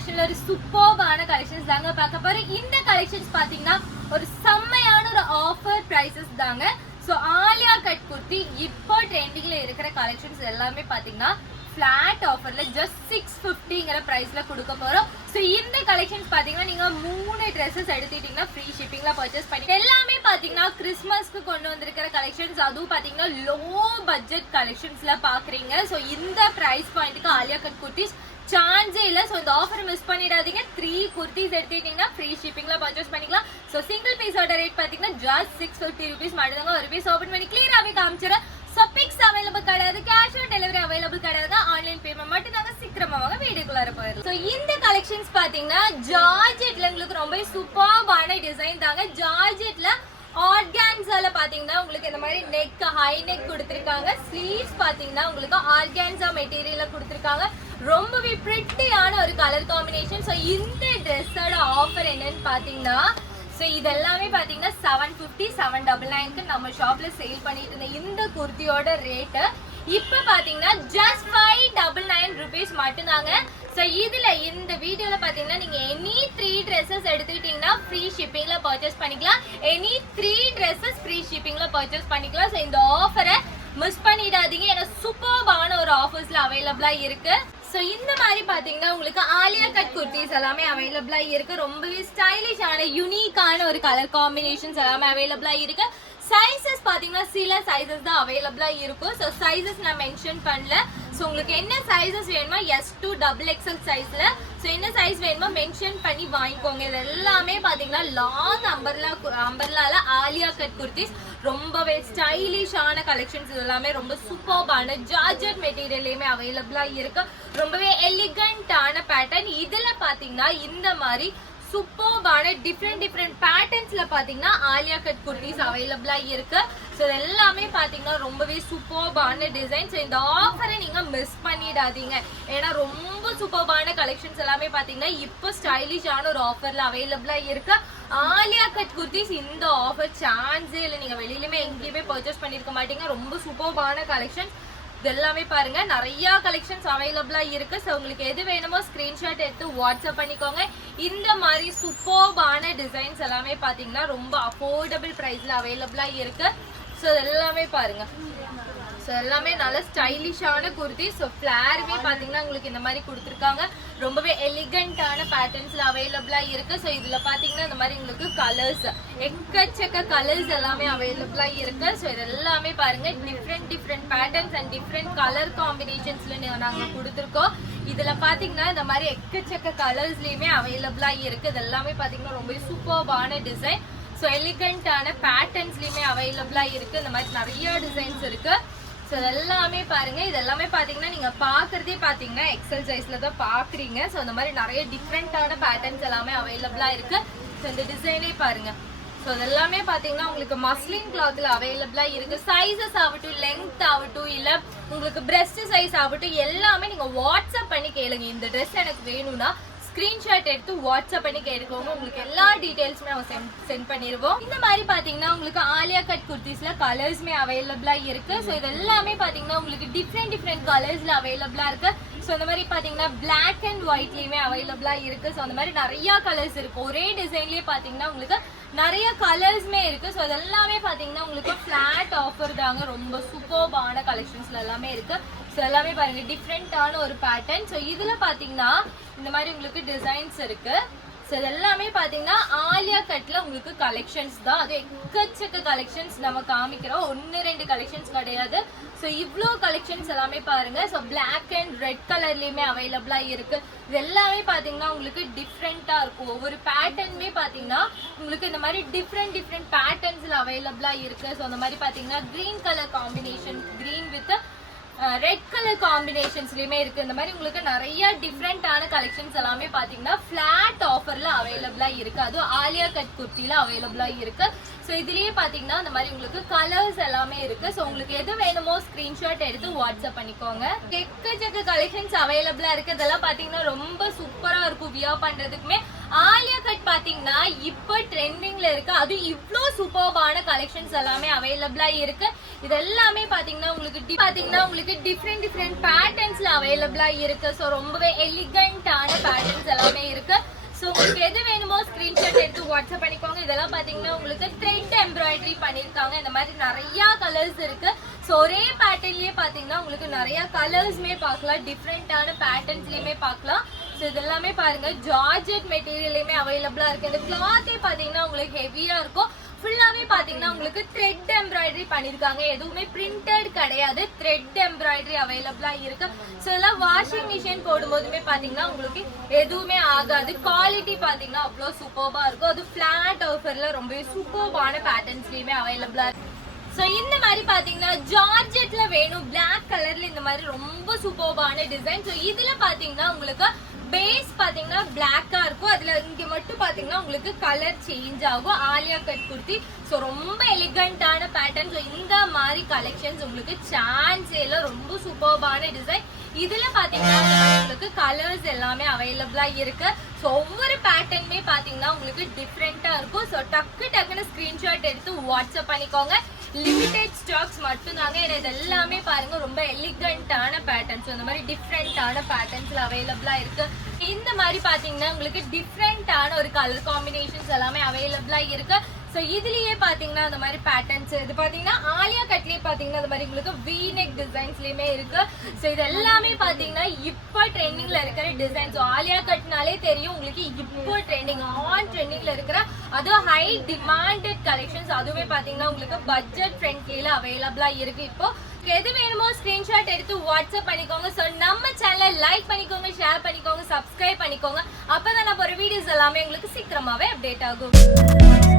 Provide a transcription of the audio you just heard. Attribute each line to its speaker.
Speaker 1: கலெக்ஷன்ல ஒரு சூப்பர்பான கலெக்ஷன்ஸ் தாங்க பார்க்க போறோம் இந்த கலெக்ஷன்ஸ் பாத்தீங்கன்னா ஒரு செம்மையான ஒரு ஆஃபர் பிரைசஸ் தாங்க. ஸோ ஆலியா கட் குர்த்தி இப்போ ட்ரெண்டிங்ல இருக்கிற கலெக்ஷன்ஸ் எல்லாமே பாத்தீங்கன்னா ஃபிளாட் ஆஃபர்ல ஜஸ்ட் சிக்ஸ் ஃபிஃப்டிங்கிற ப்ரைஸ்ல கொடுக்க போறோம். ஸோ இந்த கலெக்ஷன்ஸ் பாத்தீங்கன்னா நீங்க மூணு ட்ரெஸ்ஸஸ் எடுத்துட்டீங்கன்னா ஃப்ரீ ஷிப்பிங்ல பர்ச்சேஸ் பண்ணி எல்லாமே பாத்தீங்கன்னா கிறிஸ்மஸ்க்கு கொண்டு வந்திருக்கிற கலெக்ஷன்ஸ் அதுவும் பாத்தீங்கன்னா லோ பட்ஜெட் கலெக்ஷன்ஸ்ல பாக்குறீங்க ஸோ இந்த பிரைஸ் பாயிண்ட்டுக்கு ஆலியா கட் குர்த்திஸ் சான்ஸே இல்லை. ஸோ இந்த ஆஃபர் மிஸ் பண்ணிடாதீங்க. த்ரீ குர்த்திஸ் எடுத்துக்கிட்டீங்கன்னா ஃப்ரீ ஷிப்பிங்கில் பர்ச்சேஸ் பண்ணிக்கலாம். ஸோ சிங்கிள் பீஸோட ரேட் பார்த்தீங்கன்னா ஜஸ்ட் சிக்ஸ் ஃபிஃப்டி ருபீஸ் மட்டும்தாங்க ஒரு பீஸ் ஓப்பன் பண்ணி கிளியராகவே காமிச்சிடறேன். ஸோ பிக்ஸ் அவைலபிள் கிடையாது கேஷ் ஆன் டெலிவரி அவைலபிள் கிடையாது ஆன்லைன் பேமெண்ட் மட்டும் தாங்க சீக்கிரமாக வீடுக்குள்ளார போயிடும் ஸோ இந்த கலெக்ஷன்ஸ் பார்த்தீங்கன்னா ஜார்ஜெட்ல உங்களுக்கு ரொம்ப சூப்பர்பான டிசைன் தாங்க. ஜார்ஜெட்ல ஆர்கான்ஸால பாத்தீங்கன்னா உங்களுக்கு இந்த மாதிரி நெக் ஹை நெக் கொடுத்துருக்காங்க. ஸ்லீவ்ஸ் பாத்தீங்கன்னா உங்களுக்கு ஆர்கான்ஸா மெட்டீரியல கொடுத்துருக்காங்க. ரொம்பவே பிரிட்டியான ஒரு கலர் காம்பினேஷன் ஸோ இந்த ட்ரெஸ்ஸோட ஆஃபர் என்னன்னு பார்த்தீங்கன்னா ஸோ இதெல்லாமே பார்த்தீங்கன்னா செவன் ஃபிஃப்டி செவன் டபுள் நைனுக்கு நம்ம ஷாப்பில் சேல் பண்ணிட்டு இருந்த இந்த குர்த்தியோட ரேட்டு இப்போ பார்த்தீங்கன்னா just five double nine rupees மட்டும்தாங்க. ஸோ இதில் இந்த வீடியோவில் பார்த்தீங்கன்னா நீங்கள் எனி த்ரீ ட்ரெஸ்ஸஸ் எடுத்துக்கிட்டிங்கன்னா ஃப்ரீ ஷிப்பிங்கில் பர்ச்சேஸ் பண்ணிக்கலாம். எனி த்ரீ ட்ரெஸ்ஸஸ் ஃப்ரீ ஷிப்பிங்கில் பர்ச்சேஸ் பண்ணிக்கலாம். ஸோ இந்த ஆஃபரை மிஸ் பண்ணிடாதீங்க. ஏன்னா சூப்பர்பான ஒரு ஆஃபர்ஸில் அவைலபிளாக இருக்குது ஸோ இந்த மாதிரி பார்த்தீங்கன்னா உங்களுக்கு ஆலியா கட் குர்த்திஸ் எல்லாமே அவைலபிளாக இருக்கு. ரொம்பவே ஸ்டைலிஷான யூனிக்கான ஒரு கலர் காம்பினேஷன்ஸ் எல்லாமே அவைலபிளாக இருக்கு. சைஸஸ் பார்த்தீங்கன்னா சில சைஸஸ் தான் அவைலபிளாக இருக்கும். ஸோ சைஸஸ் நான் மென்ஷன் பண்ணல. ஸோ உங்களுக்கு என்ன சைஸஸ் வேணுமோ எஸ் டூ டபுள் எக்ஸல் சைஸில் ஸோ என்ன சைஸ் வேணுமோ மென்ஷன் பண்ணி வாங்கிக்கோங்க. இது எல்லாமே பார்த்தீங்கன்னா லாங் அம்பர்லா அம்பர்லாவில் ஆலியா கட் குர்த்திஸ் ரொம்பவே ஸ்டைலிஷான கலெக்ஷன்ஸ் இது எல்லாமே ரொம்ப சூப்பர்பான ஜார்ஜர் மெட்டீரியல்லையுமே அவைலபிளாக இருக்கு. ரொம்பவே எலிகண்டான பேட்டர்ன் இதில் பார்த்தீங்கன்னா இந்த மாதிரி சூப்பர்பான டிஃப்ரெண்ட் டிஃப்ரெண்ட் பேட்டர்ன்ஸ்ல பார்த்தீங்கன்னா ஆலியா கட் குர்த்திஸ் அவைலபிளாக இருக்கு. ஸோ இது எல்லாமே பார்த்தீங்கன்னா ரொம்பவே சூப்பர்பான டிசைன்ஸ் இந்த ஆஃபரை நீங்கள் மிஸ் பண்ணிடாதீங்க. ஏன்னா ரொம்ப சூப்பர்பான கலெக்ஷன்ஸ் எல்லாமே பார்த்தீங்கன்னா இப்போ ஸ்டைலிஷான ஒரு ஆஃபரில் அவைலபிளாக இருக்கு. ஆலியா கட் குர்த்திஸ் இந்த ஆஃபர் சான்ஸே இல்லை. நீங்கள் வெளியிலுமே எங்கேயுமே பர்ச்சேஸ் பண்ணிருக்க மாட்டீங்க. ரொம்ப சூப்பர்பான கலெக்ஷன்ஸ் இது எல்லாமே பாருங்க. நிறைய கலெக்ஷன்ஸ் அவைலபிளா இருக்கு. ஸோ உங்களுக்கு எது வேணுமோ ஸ்கிரீன்ஷாட் எடுத்து வாட்ஸ்அப் பண்ணிக்கோங்க. இந்த மாதிரி சூப்பர்பான டிசைன்ஸ் எல்லாமே பார்த்தீங்கன்னா ரொம்ப அஃபோர்டபுள் ப்ரைஸில் அவைலபிளா இருக்கு. ஸோ எல்லாமே பாருங்க. ஸோ எல்லாமே நல்ல ஸ்டைலிஷான குர்த்தி ஸோ ஃப்ளாருமே பார்த்தீங்கன்னா உங்களுக்கு இந்த மாதிரி கொடுத்துருக்காங்க. ரொம்பவே எலிகண்டான பேட்டர்ன்ஸில் அவைலபிளாக இருக்கு. ஸோ இதில் பார்த்தீங்கன்னா இந்த மாதிரி உங்களுக்கு கலர்ஸ் எக்கச்சக்க கலர்ஸ் எல்லாமே அவைலபிளாக இருக்கு. ஸோ இது எல்லாமே பாருங்க different different patterns and different colour காம்பினேஷன்ஸில் நாங்கள் கொடுத்துருக்கோம். இதில் பார்த்தீங்கன்னா இந்த மாதிரி எக்கச்சக்க கலர்ஸ்லேயுமே அவைலபிளாக இருக்கு. இது எல்லாமே பார்த்தீங்கன்னா ரொம்ப சூப்பர்பான டிசைன் ஸோ எலிகண்டான பேட்டர்ன்ஸ்லையுமே அவைலபிளாக இருக்குது இந்த மாதிரி நிறைய டிசைன்ஸ் இருக்குது ஸோ இதெல்லாமே பாருங்கள் இது எல்லாமே பார்த்தீங்கன்னா நீங்கள் பார்க்குறதே பார்த்தீங்கன்னா எக்ஸல் சைஸில் தான் பார்க்குறீங்க ஸோ இந்த மாதிரி நிறைய டிஃப்ரெண்ட்டான பேட்டர்ன்ஸ் எல்லாமே அவைலபிளாக இருக்குது ஸோ இந்த டிசைனே பாருங்கள் ஸோ இதெல்லாமே பார்த்தீங்கன்னா உங்களுக்கு மஸ்லின் கிளாத்தில் அவைலபிளாக இருக்குது சைஸஸ் ஆகட்டும் லென்த் ஆகட்டும் இல்லை உங்களுக்கு பிரெஸ்ட் சைஸ் ஆகட்டும் எல்லாமே நீங்கள் வாட்ஸ்அப் பண்ணி கேளுங்க. இந்த ட்ரெஸ் எனக்கு வேணும்னா ஸ்க்ரீன்ஷாட் எடுத்து வாட்ஸ்அப் பண்ணி கேட்டுக்கோங்க. உங்களுக்கு எல்லா டீட்டெயில்ஸுமே அவங்க சென்ட் சென்ட் பண்ணிடுவோம் இந்த மாதிரி பார்த்தீங்கன்னா உங்களுக்கு ஆலியா கட் குர்த்திஸில் கலர்ஸ்மே அவைலபிளாக இருக்கு. ஸோ இது எல்லாமே பார்த்தீங்கன்னா உங்களுக்கு டிஃப்ரெண்ட் டிஃப்ரெண்ட் கலர்ஸில் அவைலபிளாக இருக்கு. ஸோ இந்த மாதிரி பார்த்தீங்கன்னா பிளாக் அண்ட் ஒயிட்லேயுமே அவைலபிளாக இருக்கு. ஸோ அந்த மாதிரி நிறைய கலர்ஸ் இருக்கு. ஒரே டிசைன்லேயே பார்த்தீங்கன்னா உங்களுக்கு நிறைய கலர்ஸ்மே இருக்கு. ஸோ இதெல்லாமே பார்த்தீங்கன்னா உங்களுக்கு ஃப்ளாட் ஆஃபர் தாங்க. ரொம்ப சூப்பர்பான கலெக்ஷன்ஸ்ல எல்லாமே இருக்கு. ஸோ எல்லாமே பாருங்கள் டிஃப்ரெண்ட்டான ஒரு பேட்டர்ன் ஸோ இதில் பார்த்தீங்கன்னா இந்த மாதிரி உங்களுக்கு டிசைன்ஸ் இருக்குது ஸோ இதெல்லாமே எல்லாமே ஆலியா கட்டில் உங்களுக்கு கலெக்ஷன்ஸ் தான். அது எக்கச்சக்க கலெக்ஷன்ஸ் நம்ம காமிக்கிறோம். ஒன்று ரெண்டு கலெக்ஷன்ஸ் கிடையாது. ஸோ இவ்வளோ கலெக்ஷன்ஸ் எல்லாமே பாருங்கள் ஸோ பிளாக் அண்ட் ரெட் கலர்லேயுமே அவைலபிளாக இருக்குது இது எல்லாமே பார்த்தீங்கன்னா உங்களுக்கு டிஃப்ரெண்ட்டாக இருக்கும். ஒவ்வொரு பேட்டர்னுமே பார்த்தீங்கன்னா உங்களுக்கு இந்த மாதிரி டிஃப்ரெண்ட் டிஃப்ரெண்ட் பேட்டர்ன்ஸில் அவைலபிளாக இருக்குது ஸோ அந்த மாதிரி பார்த்தீங்கன்னா green colour combination green with red colour காம்பினேஷன்ஸ்லயுமே இருக்கு. இந்த மாதிரி உங்களுக்கு நிறைய டிஃப்ரெண்டான கலெக்ஷன்ஸ் எல்லாமே பாத்தீங்கன்னா ஃபிளாட் ஆஃபர்ல அவைலபிளா இருக்கு. அதுவும் ஆலியா கட் குர்த்தில அவைலபிளா இருக்கு. ஸோ இதுலேயே பார்த்தீங்கன்னா அந்த இந்த மாதிரி உங்களுக்கு கலர்ஸ் எல்லாமே இருக்கு. ஸோ உங்களுக்கு எது வேணுமோ ஸ்க்ரீன்ஷாட் எடுத்து வாட்ஸ்அப் பண்ணிக்கோங்க. எக்கச்சக்க கலெக்ஷன்ஸ் அவைலபிளாக இருக்கு. இதெல்லாம் பார்த்தீங்கன்னா ரொம்ப சூப்பராக இருக்கும் வியர் பண்ணுறதுக்குமே ஆலியா கட் பார்த்தீங்கன்னா இப்போ ட்ரெண்டிங்ல இருக்கு. அதுவும் இவ்வளோ சூப்பர்பான கலெக்ஷன்ஸ் எல்லாமே அவைலபிளா இருக்கு. இது எல்லாமே பார்த்தீங்கன்னா உங்களுக்கு பார்த்தீங்கன்னா உங்களுக்கு டிஃப்ரெண்ட் டிஃப்ரெண்ட் பேட்டர்ன்ஸ்ல அவைலபிளா இருக்கு. ஸோ ரொம்பவே எலிகண்டான பேட்டர்ன்ஸ் எல்லாமே இருக்கு. ஸோ உங்களுக்கு எது வேணுமோ ஸ்க்ரீன்ஷாட் எடுத்து வாட்ஸ்அப் பண்ணிக்கோங்க. இதெல்லாம் பாத்தீங்கன்னா உங்களுக்கு த்ரெட் எம்ப்ராய்டரி பண்ணியிருக்காங்க. இந்த மாதிரி நிறைய கலர்ஸ் இருக்கு. ஸோ ஒரே பேட்டர்ன்லயே பாத்தீங்கன்னா உங்களுக்கு நிறைய கலர்ஸ்மே பார்க்கலாம். டிஃப்ரெண்டான பேட்டர்ன்ஸ்லயுமே பார்க்கலாம். ஸோ இதெல்லாமே பாருங்க. ஜார்ஜெட் மெட்டீரியல்லையுமே அவைலபிளா இருக்கு. இந்த கிளாத்தே பாத்தீங்கன்னா உங்களுக்கு ஹெவியா இருக்கும். ஃபுல்லாவே பாத்தீங்கன்னா உங்களுக்கு த்ரெட் எம்ப்ராய்டரி பண்ணிருக்காங்க. எதுவுமே பிரிண்டட் கிடையாது. த்ரெட் எம்ப்ராய்டரி அவைலபிளா இருக்கு. ஸோ எல்லாம் வாஷிங் மிஷின் போடும்போதுமே பாத்தீங்கன்னா உங்களுக்கு எதுவுமே ஆகாது. குவாலிட்டி பாத்தீங்கன்னா அவ்வளோ சூப்பர்பா இருக்கும். அது ஃபிளாட் ஆஃபர்ல ரொம்பவே சூப்பர்பான பேட்டர்ன்ஸ்லயுமே அவைலபிளா இருக்கு. ஸோ இந்த மாதிரி பார்த்தீங்கன்னா ஜார்ஜெட்ல வேணும். பிளாக் கலர்ல இந்த மாதிரி ரொம்ப சூப்பர்பான டிசைன் ஸோ இதுல பாத்தீங்கன்னா உங்களுக்கு பேஸ் பாத்தீங்கன்னா பிளாக்கா இருக்கும். அதுல இங்க மட்டும் பார்த்தீங்கன்னா உங்களுக்கு கலர் சேஞ்ச் ஆகும். ஆலியா கட் குர்த்தி. ஸோ ரொம்ப எலிகண்டான பேட்டர்ன் ஸோ இந்த மாதிரி கலெக்ஷன்ஸ் உங்களுக்கு சான்ஸேல ரொம்ப சூப்பர்பான டிசைன் இதுல பாத்தீங்கன்னா உங்களுக்கு கலர்ஸ் எல்லாமே அவைலபிளா இருக்கு. ஸோ ஒவ்வொரு பேட்டர்னுமே பாத்தீங்கன்னா உங்களுக்கு டிஃப்ரெண்டா இருக்கும். ஸோ டக்கு டக்குன்னு ஸ்கிரீன்ஷாட் எடுத்து வாட்ஸ்அப் பண்ணிக்கோங்க. லிமிடெட் ஸ்டாக்ஸ் மட்டும் தாங்க ஏன்னா இது எல்லாமே பாருங்க ரொம்ப எலிகண்டான பேட்டர்ன்ஸ் அந்த மாதிரி டிஃப்ரெண்டான பேட்டர்ன்ஸ்ல அவைலபிளா இருக்கு. இந்த மாதிரி பாத்தீங்கன்னா உங்களுக்கு டிஃப்ரெண்டான ஒரு கலர் காம்பினேஷன்ஸ் எல்லாமே அவைலபிளா இருக்கு. ஸோ இதுலயே பாத்தீங்கன்னா அந்த மாதிரி பேட்டர்ன்ஸ் இது பாத்தீங்கன்னா ஆலியா கட்லயே பாத்தீங்கன்னா அந்த மாதிரி உங்களுக்கு வி நெக் டிசைன்ஸ்லயுமே இருக்கு. ஸோ இது எல்லாமே பாத்தீங்கன்னா இப்போ ட்ரெண்டிங்ல இருக்கிற டிசைன் ஸோ ஆலியா கட்னாலே தெரியும் உங்களுக்கு இப்போ ட்ரெண்டிங் ஆன் ட்ரெண்டிங்ல இருக்கிற அதுவும் ஹை டிமாண்டட் கலெக்ஷன்ஸ் அதுவுமே பாத்தீங்கன்னா உங்களுக்கு பட்ஜெட் ஃப்ரெண்ட்லியில அவைலபிளா இருக்கு இப்போ. எது வேணுமோ ஸ்கிரீன்ஷாட் எடுத்து வாட்ஸ்அப் பண்ணிக்கோங்க. ஸோ நம்ம சேனலை லைக் பண்ணிக்கோங்க ஷேர் பண்ணிக்கோங்க சப்ஸ்கிரைப் பண்ணிக்கோங்க. அப்போ தான் நான் ஒரு வீடியோஸ் எல்லாமே உங்களுக்கு சீக்கிரமாகவே அப்டேட் ஆகும்.